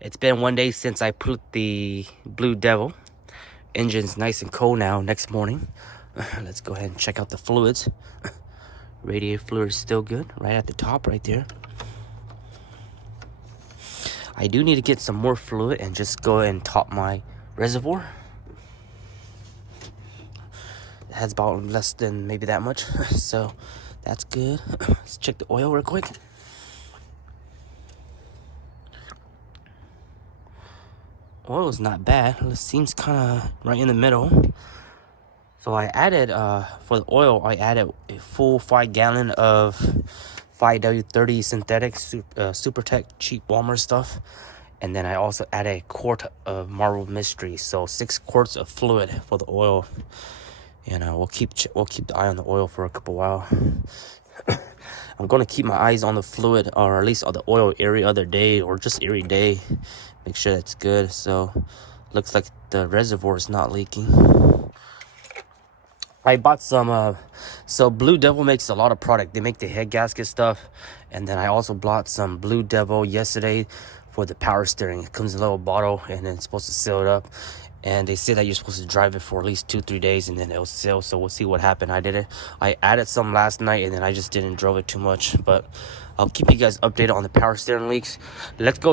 It's been 1 day since I put the Blue Devil. Engine's nice and cold now next morning. Let's go ahead and check out the fluids. Radiator fluid is still good, right at the top right there. I do need to get some more fluid and just go ahead and top my reservoir. It has about less than maybe that much, so that's good. Let's check the oil real quick. Oil is not bad. It seems kind of right in the middle. So I added, for the oil, I added a full 5 gallon of 5W30 synthetic Supertech cheap Walmart stuff. And then I also added a quart of Marble Mystery. So 6 quarts of fluid for the oil. And we'll keep the eye on the oil for a couple while. I'm going to keep my eyes on the fluid, or at least on the oil, every other day, or just every day. Make sure that's good. So looks like the reservoir is not leaking. I bought some so Blue Devil makes a lot of product. They make the head gasket stuff, and then I also bought some Blue Devil yesterday for the power steering. It comes in a little bottle, and then it's supposed to seal it up, and they say that you're supposed to drive it for at least 2-3 days, and then it'll seal. So we'll see what happened. I added some last night, and then I just didn't drove it too much, but I'll keep you guys updated on the power steering leaks. Let's go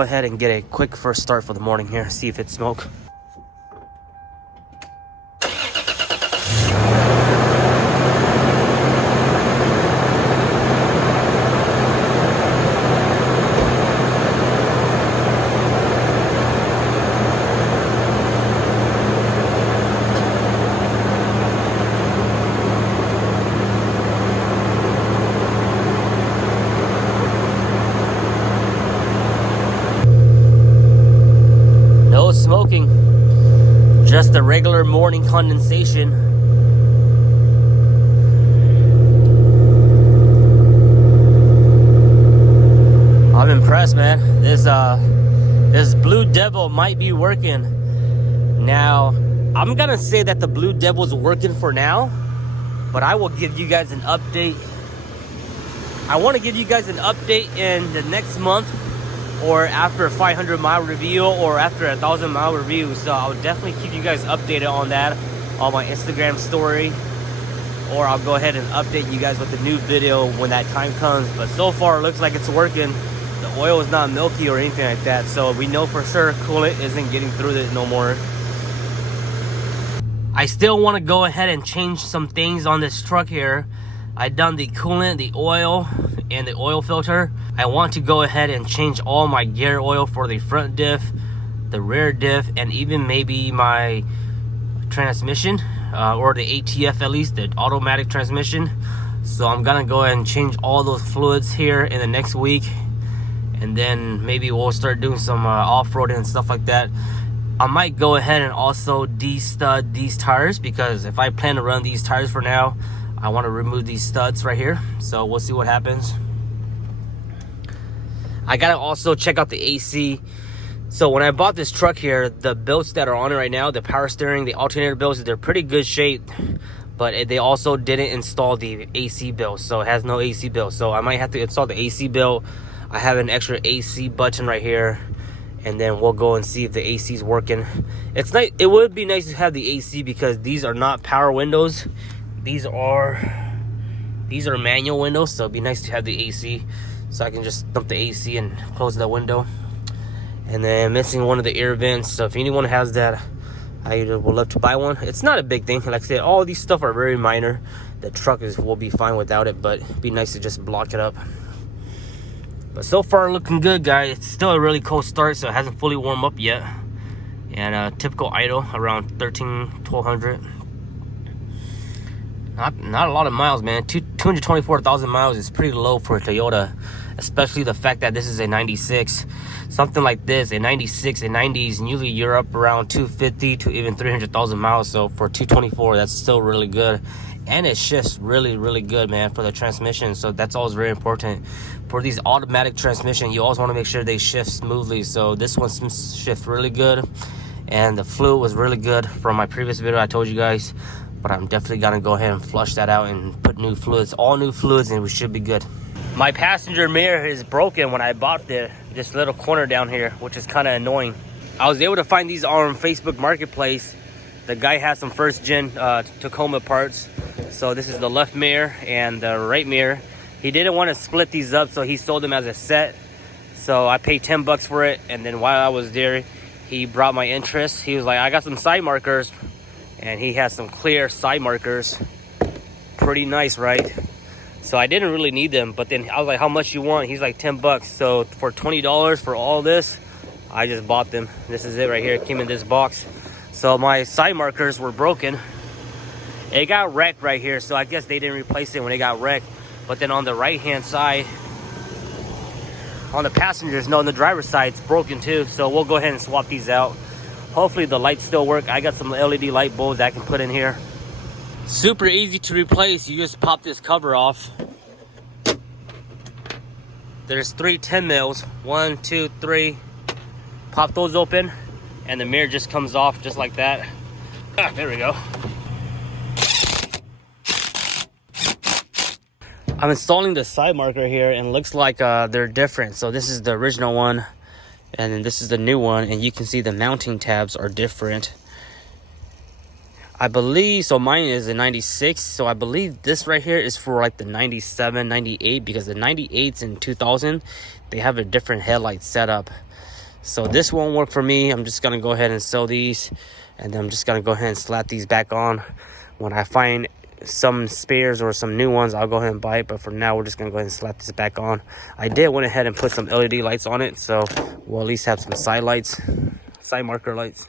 ahead and get a quick first start for the morning here, see if it's smoke. No smoking, just the regular morning condensation. I'm impressed, man. This Blue Devil might be working. Now, I'm gonna say that the Blue Devil is working for now, but I will give you guys an update. I want to give you guys an update in the next month, or after a 500-mile review, or after a 1,000-mile review. So I'll definitely keep you guys updated on that on my Instagram story, or I'll go ahead and update you guys with a new video when that time comes. But so far it looks like it's working. The oil is not milky or anything like that, so we know for sure coolant isn't getting through it no more. I still want to go ahead and change some things on this truck here. I done the coolant, the oil, and the oil filter. I want to go ahead and change all my gear oil for the front diff, the rear diff, and even maybe my transmission, or the ATF at least, the automatic transmission. So I'm gonna go ahead and change all those fluids here in the next week, and then maybe we'll start doing some off-roading and stuff like that. I might go ahead and also de-stud these tires, because if I plan to run these tires for now, I want to remove these studs right here. So we'll see what happens. I gotta also check out the AC. So when I bought this truck here, the belts that are on it right now, the power steering, the alternator belts, they're pretty good shape, but they also didn't install the AC belt, so it has no AC belt. So I might have to install the AC belt. I have an extra AC button right here, and then we'll go and see if the AC is working. It's nice. It would be nice to have the AC, because these are not power windows. These are manual windows, so it'd be nice to have the AC, so I can just dump the AC and close that window. And then missing one of the air vents, so if anyone has that, I would love to buy one. It's not a big thing. Like I said, all these stuff are very minor. The truck will be fine without it, but it'd be nice to just block it up. But so far looking good, guys. It's still a really cold start, so it hasn't fully warmed up yet. And typical idle around 1,300-1,200. Not a lot of miles, man. 224,000 miles is pretty low for a Toyota, especially the fact that this is a 96. Something like this, a 96, a 90s, and usually you're up around 250 to even 300,000 miles. So for 224, that's still really good. And it shifts really, really good, man, for the transmission. So that's always very important. For these automatic transmission, you always want to make sure they shift smoothly. So this one shifts really good. And the fluid was really good from my previous video I told you guys. But I'm definitely gonna go ahead and flush that out and put new fluids, all new fluids, and we should be good. My passenger mirror is broken when I bought this little corner down here, which is kind of annoying. I was able to find these on Facebook Marketplace. The guy has some first gen Tacoma parts. So this is the left mirror and the right mirror. He didn't want to split these up, so he sold them as a set. So I paid 10 bucks for it, and then while I was there, he brought my interest. He was like, I got some side markers, and he has some clear side markers. Pretty nice, right? So I didn't really need them, but then I was like, how much you want? He's like 10 bucks. So for $20 for all this, I just bought them. This is it right here. It came in this box. So my side markers were broken. It got wrecked right here, so I guess they didn't replace it when it got wrecked. But then on the right-hand side, on the passengers, no, on the driver's side, it's broken too. So we'll go ahead and swap these out. Hopefully the lights still work. I got some LED light bulbs I can put in here. Super easy to replace. You just pop this cover off. There's 3 10 mils. 1, 2, 3. Pop those open, and the mirror just comes off just like that. Ah, there we go. I'm installing the side marker here, and it looks like they're different. So this is the original one, and then this is the new one, and you can see the mounting tabs are different. I believe, so mine is a 96, so I believe this right here is for like the 97, 98, because the 98s in 2000, they have a different headlight setup. So this won't work for me. I'm just gonna go ahead and sell these, and then I'm just gonna go ahead and slap these back on. When I find some spares or some new ones, I'll go ahead and buy it, but for now we're just gonna go ahead and slap this back on. I did went ahead and put some LED lights on it, so we'll at least have some side lights, side marker lights.